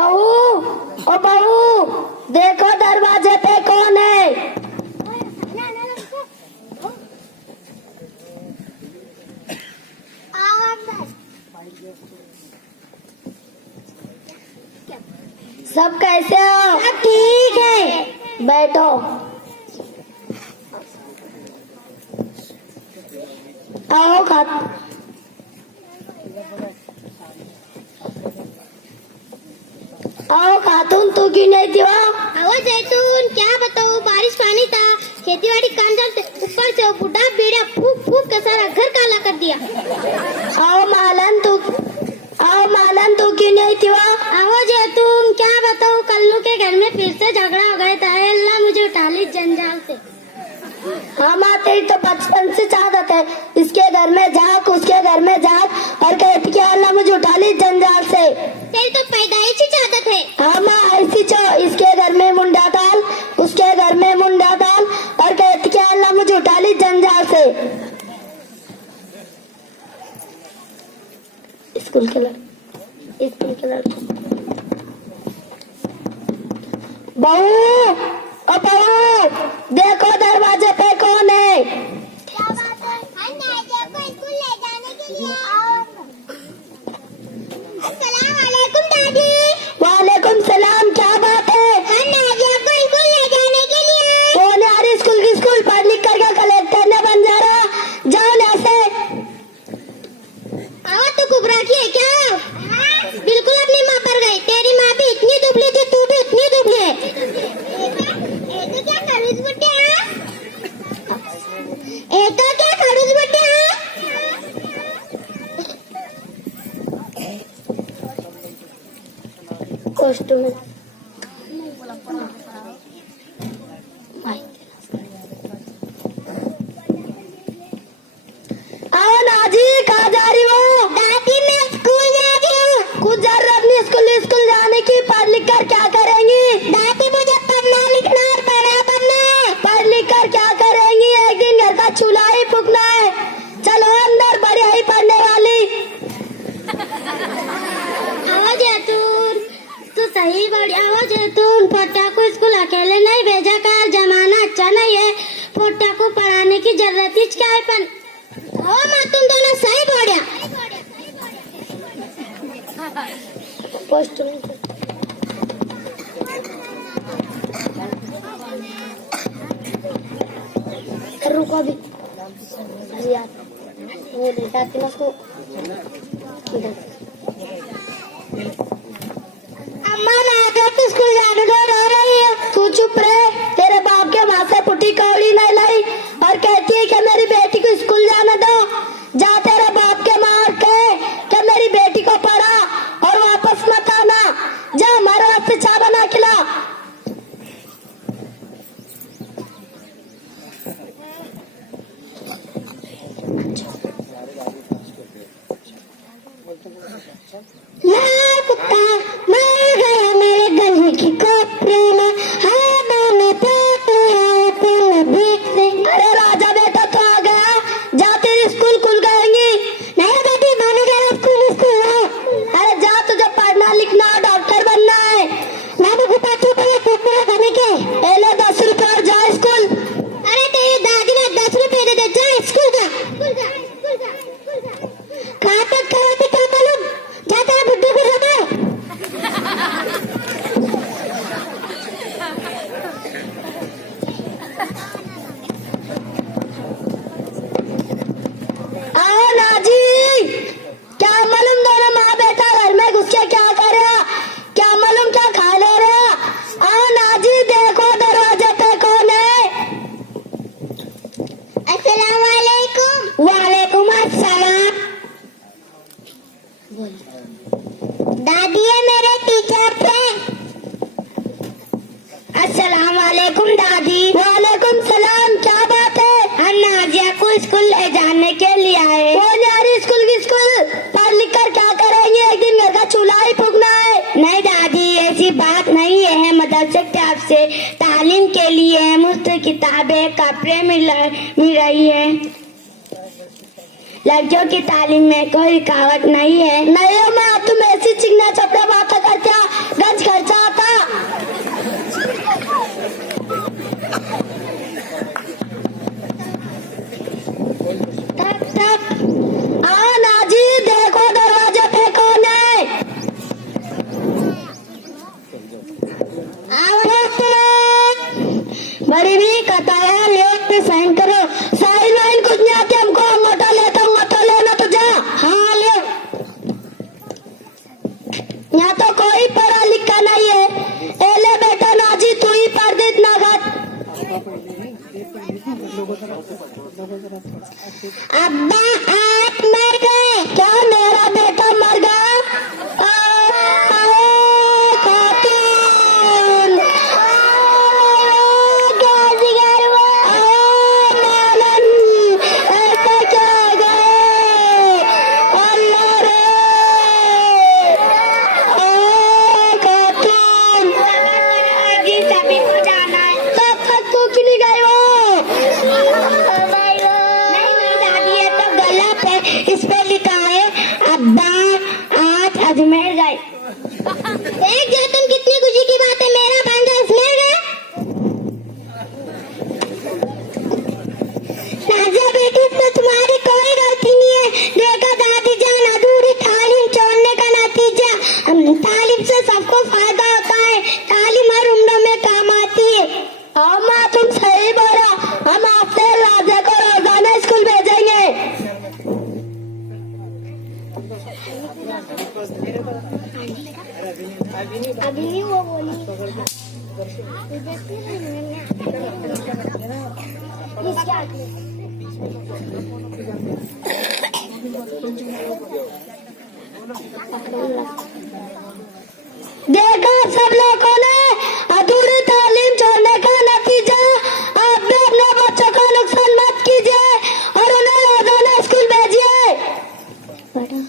बहू, ओ बहू, देखो दरवाजे पे कौन है। सब कैसे हो? सब ठीक है। बैठो। आओ आओ खातून, तू क्यों नहीं थी वहाँ? आओ जैतून, क्या बताऊँ, बारिश पानी था, खेतीबाड़ी काम चलते, ऊपर से वो बुढ़ा बेड़ा फूक फूक के सारा घर काला कर दिया। आओ मालन, तू क्यों नहीं थी वहाँ? आओ जैतून, क्या बताऊँ, कल्लू के घर में फिर से झगड़ा हो गया था। अल्लाह मुझे उठा ली जंजाल से। हाँ माँ, तेरी तो बचपन से आदत है, इसके घर में झाँक, उसके घर में झाँक और कहती कि अल्लाह मुझे उठा ली जंजाल से। तेरी तो पैदाइशी आदत है। हाँ माँ, ऐसी इसके घर में मुंडा डाल, उसके घर में मुंडा डाल और कहती कि अल्लाह मुझे उठा ली जंजाल से। स्कूल के लड़के। बहू, ओ बहू, देखो दरवाजे पे कौन है। क्या बात है? नाजिया को स्कूल ले जाने के लिए। अस्सलाम वालेकुम दादी। वालेकुम सलाम, क्या बात है? नाजिया को स्कूल ले जाने के लिए। कौन है? अरे स्कूल पढ़ लिख करके कलेक्टर ने बन जा रहा, जाओ यहाँ से। आवाज तो कुबरा की है क्या? बिल्कुल अपनी माँ पर गई। तेरी माँ भी इतनी दुबली थी, तू भी इतनी दुबली है। क्या खड़ूस बुड्ढे हैं? क्या खड़ूस बुड्ढे हैं? कॉस्ट्यूम आओ नाजी, कहाँ जा रही हो? दादी मैं स्कूल जा रही हूँ। कुछ जरूरत नहीं स्कूल जाने की, पढ़ लिख कर क्या करेंगी? दादी मुझे पढ़ना लिखना और बड़ा बनना है। पढ़ लिख कर क्या करेंगी? एक दिन घर का चूल्हा ही फूकना है। चलो अंदर, बड़ी ही पढ़ने वाली। आओ जैतून, तू सही बड़ी। आओ जैतून, पोटा को स्कूल अकेले नहीं भेजा कर, जमाना अच्छा नहीं है, पोटा को पढ़ाने की जरूरत ही क्या है। पर ओ माँ, तुम दोनों सही बोलिया। रुको अभी, यार वो लेटा थी ना उसको। अम्मा मैं तो स्कूल जाने को रो रही हूँ। तू चुप रहे, तेरे बाप के माँ से पुटी कौड़ी नहीं लाई और कहती है कि मेरी बेटी को स्कूल जाने दो। जा तेरे बाप के मार के कि मेरी बेटी को पढ़ा और वापस मत आना। जा हमारे वास्ते चाय बना खिला। कुत्ता मर गया मेरे गले की कोपरे में। हाय मैंने देख लिया तेरे भीख से। अरे राजा बेटा तो आ गया, जा तेरी स्कूल खुल गएंगी। नहीं बेटी, मैंने गया स्कूल है। अरे जा, तुझे पढ़ना लिखना डॉक्टर बनना है। मैंने कुत्ता क्यों पड़े कुत्ते खाने के? पहले 10 रुपए और जा स्कूल। अरे तेरी दादी ने 10 रुपए दे दे, जा स्कूल का। कहाँ तक खड़े थे क्या मालूम? जा तेरा बुड्ढे को दे। आओ नाजी, क्या मालूम दोनों माँ बेटा घर में घुस के क्या कर रहा? क्या मालूम क्या खा ले रहा? आओ नाजी, देखो दरवाजे पे कौन है। अस्सलाम वालेकुम। वालेकुम अस्सलाम। दादी ये मेरे टीचर थे। अस्सलाम वालेकुम दादी। वालेकुम सलाम, क्या बात है? हम नाजिया को स्कूल ले जाने के लिए आए। कौन यार स्कूल की स्कूल? पढ़ लिख कर क्या करेंगे? एक दिन घर का चूल्हा ही फूकना है। नहीं दादी, ऐसी बात नहीं है। मदरसे की तरफ से तालीम के लिए मुफ्त किताबें, कपड़े मिल रही है। लड़कियों की तालीम में कोई रुकावट नहीं है। नहीं हो माँ, तुम ऐसी चिकना चपड़ा बात करते गंज खर्चा आता। तब तब आओ नाजी, देखो दरवाजे पे कौन है। बड़ी भी कताया लेट पे साइन करो। साइन वाइन कुछ नहीं आती हमको, अंगूठा लेता हूँ, अंगूठा लेना तो जा। हाँ ले। यहाँ तो कोई पढ़ा लिखा नहीं है। एले बेटा नाजी, तू ही पढ़ दे इतना गत। अब्बा आप मर गए क्या? मेरा बेटा मर गया? इस पे लिखा है अब्बा आज अजमेर गए। देख जो तुम कितनी खुशी की बात है, मेरा भांजा अजमेर गया। नाजिया बेटी, इसमें तुम्हारी कोई गलती नहीं है। देखा दादी जान, अधूरी तालीम छोड़ने का नतीजा। तालीम से सबको फायदा होता है। तालीम हर उम्र में काम आती है। हाँ माँ, तुम सही बोला। हम आपसे राजा को रोजाना स्कूल भेजेंगे। अभी भी वो बोली देखा सब लोगों ने अधूरी तालीम छोड़ने का नतीजा। आप भी अपने बच्चों का नुकसान मत कीजिए और उन्हें रोजाना स्कूल भेजिए। पढ़ो।